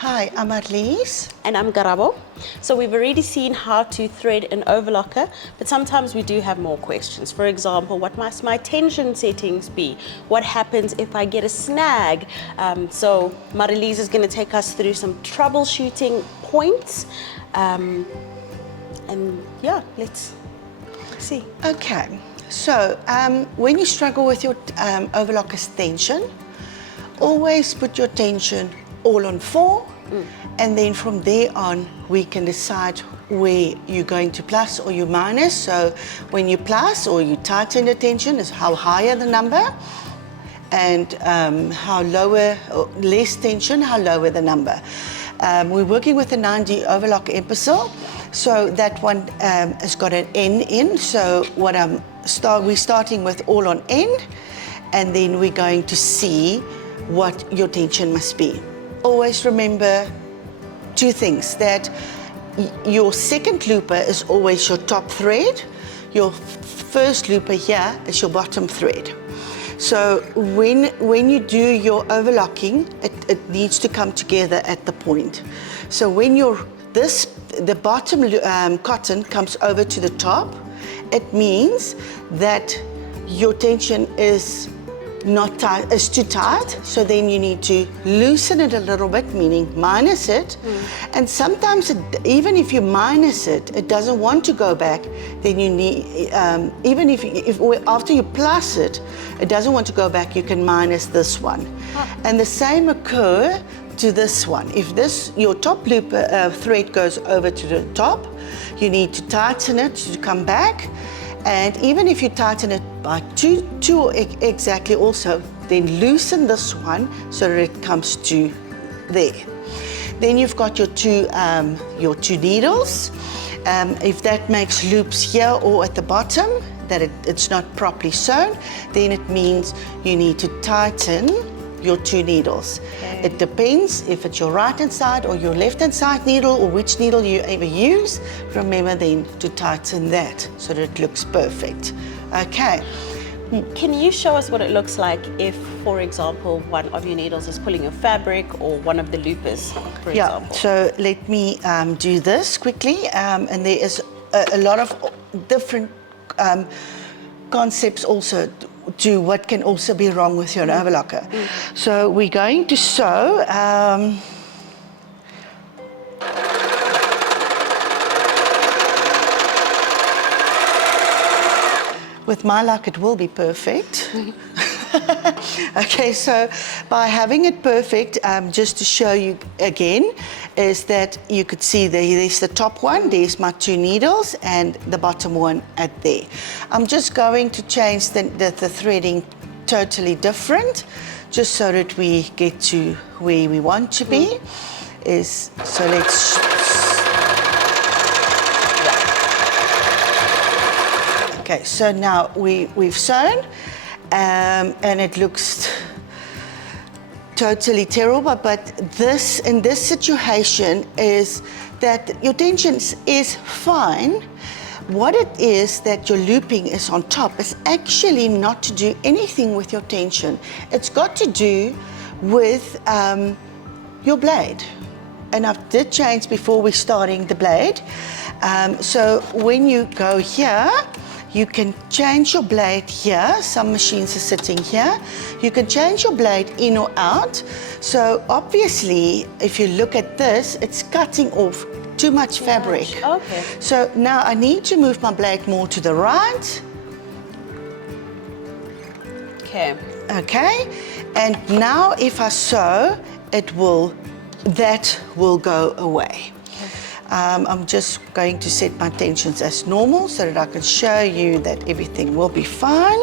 Hi, I'm Arlies. And I'm Garabo. So we've already seen how to thread an overlocker, but sometimes we do have more questions. For example, what must my tension settings be? What happens if I get a snag? So Marilise is going to take us through some troubleshooting points. And yeah, let's see. Okay, so when you struggle with your overlocker's tension, always put your tension all on 4, and then from there on we can decide where you're going to plus or you minus. So when you plus or you tighten the tension is how higher the number, and how lower or less tension, how lower the number. We're working with the 9D Overlocker Empisal, so that one has got an N in. So what we're starting with all on N, and then we're going to see what your tension must be. Always remember 2 things, that your second looper is always your top thread, your first looper here is your bottom thread. So when you do your overlocking, it needs to come together at the point. So when the bottom cotton comes over to the top, it means that your tension is not tight, is too tight, so then you need to loosen it a little bit, meaning minus it. And sometimes even if you minus it, it doesn't want to go back, then you need, even if after you plus it, it doesn't want to go back, you can minus this one. And the same occur to this one. If your top loop thread goes over to the top, you need to tighten it to come back. And even if you tighten it by two exactly also, then loosen this one so that it comes to there. Then you've got your two needles. If that makes loops here or at the bottom, that it's not properly sewn, then it means you need to tighten your 2 needles. Okay. It depends if it's your right hand side or your left hand side needle, or which needle you ever use. Remember then to tighten that so that it looks perfect. Okay. Can you show us what it looks like if, for example, one of your needles is pulling your fabric or one of the loopers, for example? So let me do this quickly. And there is a lot of different concepts also to what can also be wrong with your overlocker. So we're going to sew with my luck it will be perfect. Okay, so by having it perfect, just to show you again, is that you could see there's the top one, there's my 2 needles, and the bottom one at there. I'm just going to change the threading totally different, just so that we get to where we want to be. So let's... Okay, so now we've sewn. And it looks totally terrible, but in this situation is that your tension is fine. What it is that your looping is on top is actually not to do anything with your tension. It's got to do with your blade. And I did change before we're starting the blade. So when you go here, you can change your blade here. Some machines are sitting here. You can change your blade in or out. So obviously, if you look at this, it's cutting off too much fabric. Okay. So now I need to move my blade more to the right. Okay. Okay. And now if I sew, that will go away. I'm just going to set my tensions as normal so that I can show you that everything will be fine.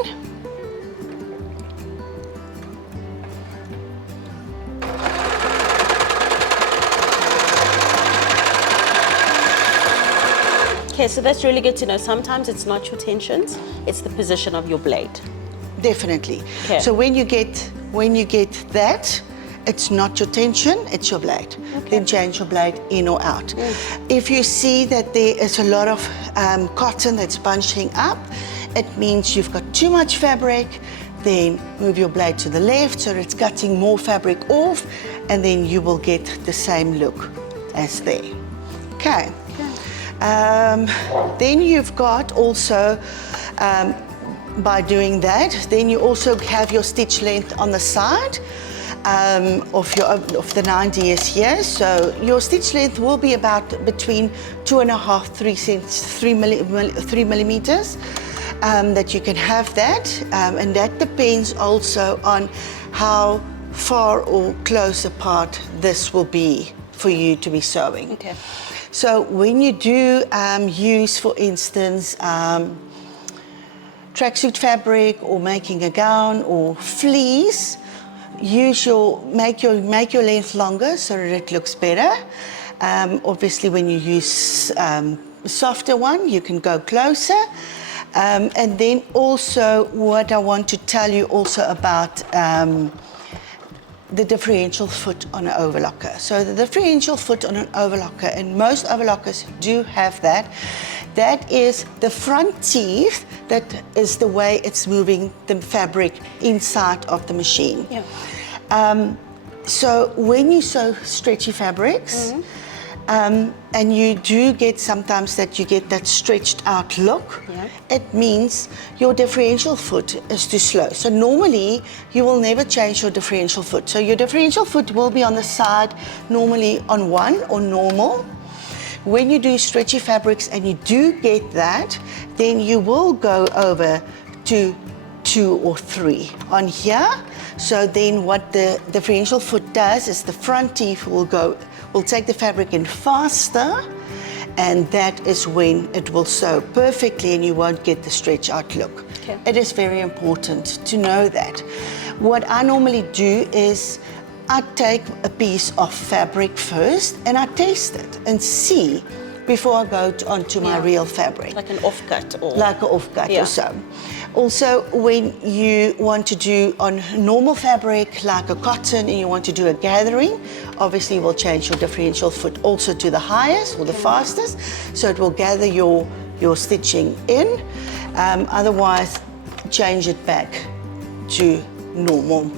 Okay, so that's really good to know. Sometimes it's not your tensions, it's the position of your blade. Definitely. Okay. So when you get that, it's not your tension, it's your blade. Okay. Then change your blade in or out. If you see that there is a lot of cotton that's bunching up, it means you've got too much fabric, then move your blade to the left so it's cutting more fabric off, and then you will get the same look as there. Okay. Then you've got also, by doing that, then you also have your stitch length on the side of the 9DS here. So your stitch length will be about between 2.5, 3 millimeters. That you can have that, and that depends also on how far or close apart this will be for you to be sewing. Okay. So when you do use, for instance, tracksuit fabric or making a gown or fleece, make your length longer so that it looks better. Obviously, when you use softer one, you can go closer. And then also what I want to tell you also about the differential foot on an overlocker. So the differential foot on an overlocker, and most overlockers do have that, that is the front teeth, that is the way it's moving the fabric inside of the machine. Yeah. So when you sew stretchy fabrics, and you do get sometimes that you get that stretched out look, yeah. It means your differential foot is too slow. So normally you will never change your differential foot. So your differential foot will be on the side, normally on 1 or normal. When you do stretchy fabrics and you do get that, then you will go over to 2 or 3 on here. So then what the differential foot does is the front teeth will take the fabric in faster, and that is when it will sew perfectly and you won't get the stretch out look. Okay. It is very important to know that. What I normally do is I take a piece of fabric first and I test it and see before I go onto my real fabric. Like an offcut or... Like an offcut Yeah. or so. Also, when you want to do on normal fabric, like a cotton, and you want to do a gathering, obviously you will change your differential foot also to the highest or the fastest, so it will gather your stitching in. Otherwise, change it back to normal.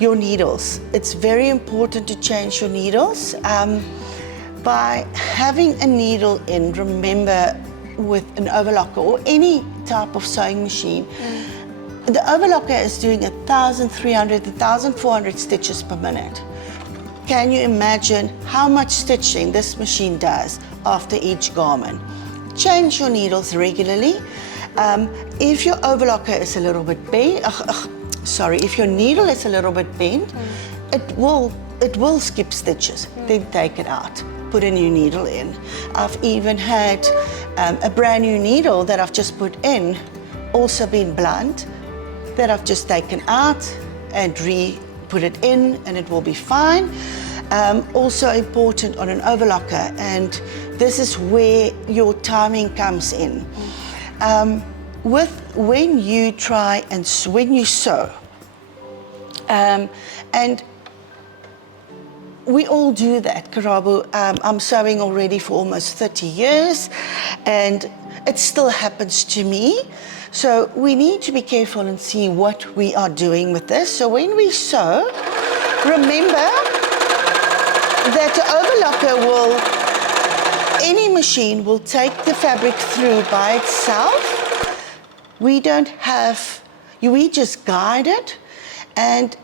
Your needles. It's very important to change your needles. By having a needle in, remember, with an overlocker or any type of sewing machine, the overlocker is doing 1,300, 1,400 stitches per minute. Can you imagine how much stitching this machine does after each garment? Change your needles regularly. If your overlocker is a little bit bent, if your needle is a little bit bent, it will skip stitches. Then take it out. Put a new needle in. I've even had a brand new needle that I've just put in, also been blunt, that I've just taken out and put it in, and it will be fine. Also important on an overlocker, and this is where your timing comes in. When you try and when you sew, and we all do that, Karabo. I'm sewing already for almost 30 years, and it still happens to me. So we need to be careful and see what we are doing with this. So when we sew, remember that the overlocker any machine will take the fabric through by itself. We just guide it, and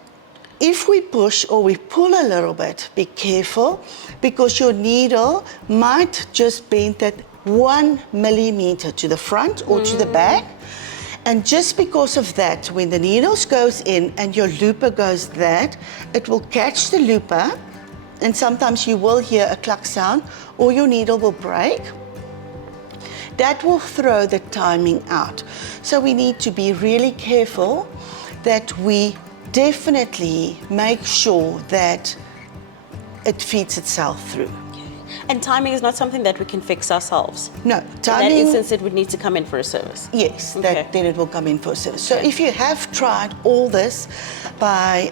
if we push or we pull a little bit, be careful, because your needle might just bend that 1 millimeter to the front or to the back. And just because of that, when the needles goes in and your looper goes that, it will catch the looper, and sometimes you will hear a cluck sound or your needle will break. That will throw the timing out. So we need to be really careful that we definitely make sure that it feeds itself through. And timing is not something that we can fix ourselves. No, timing. In that instance, it would need to come in for a service. Yes, Okay. then it will come in for a service. So Okay. if you have tried all this by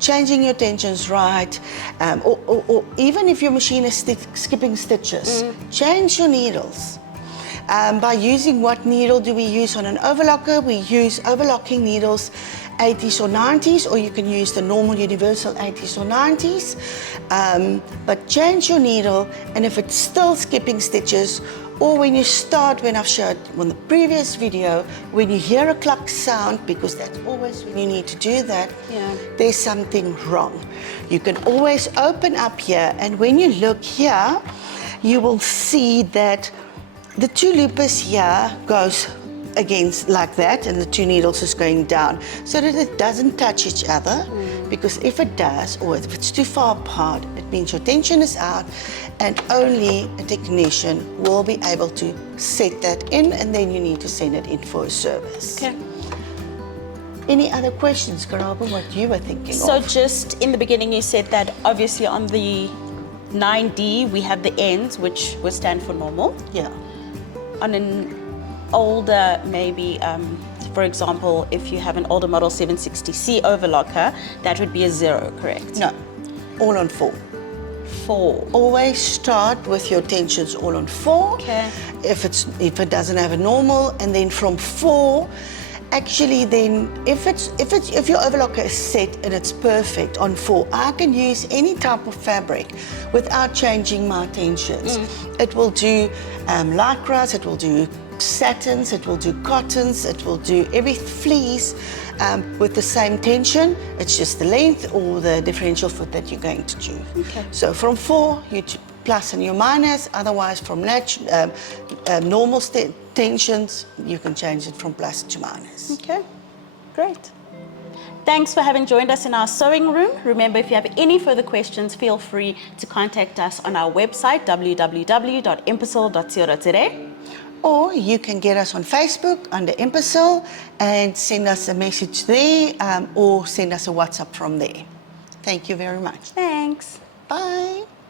changing your tensions right, or even if your machine is skipping stitches, change your needles. By using what needle do we use on an overlocker? We use overlocking needles 80s or 90s, or you can use the normal universal 80s or 90s. But change your needle, and if it's still skipping stitches, or when you start, when I've showed on the previous video, when you hear a cluck sound, because that's always when you need to do that, there's something wrong. You can always open up here, and when you look here, you will see that the two loopers here goes against like that, and the two needles is going down, so that it doesn't touch each other, because if it does, or if it's too far apart, it means your tension is out, and only a technician will be able to set that in, and then you need to send it in for a service. Okay. Any other questions, Karaba, what you were thinking So of? just in the beginning you said that obviously on the 9D we have the ends, which would stand for normal. Yeah. On an older, maybe, for example, if you have an older model 760C overlocker, that would be a 0, correct? No, all on 4. 4. Always start with your tensions all on 4. Okay. If it doesn't have a normal, and then from 4, actually then if your overlocker is set and it's perfect on 4, I can use any type of fabric without changing my tensions. It will do lycras, it will do satins, it will do cottons, it will do every fleece with the same tension. It's just the length or the differential foot that you're going to do. Okay. So from 4, you plus and you minus. Otherwise, from normal tensions, you can change it from plus to minus. Okay, great. Thanks for having joined us in our sewing room. Remember, if you have any further questions, feel free to contact us on our website, www.empisal.co.za. Or you can get us on Facebook under Empisal and send us a message there, or send us a WhatsApp from there. Thank you very much. Thanks. Bye.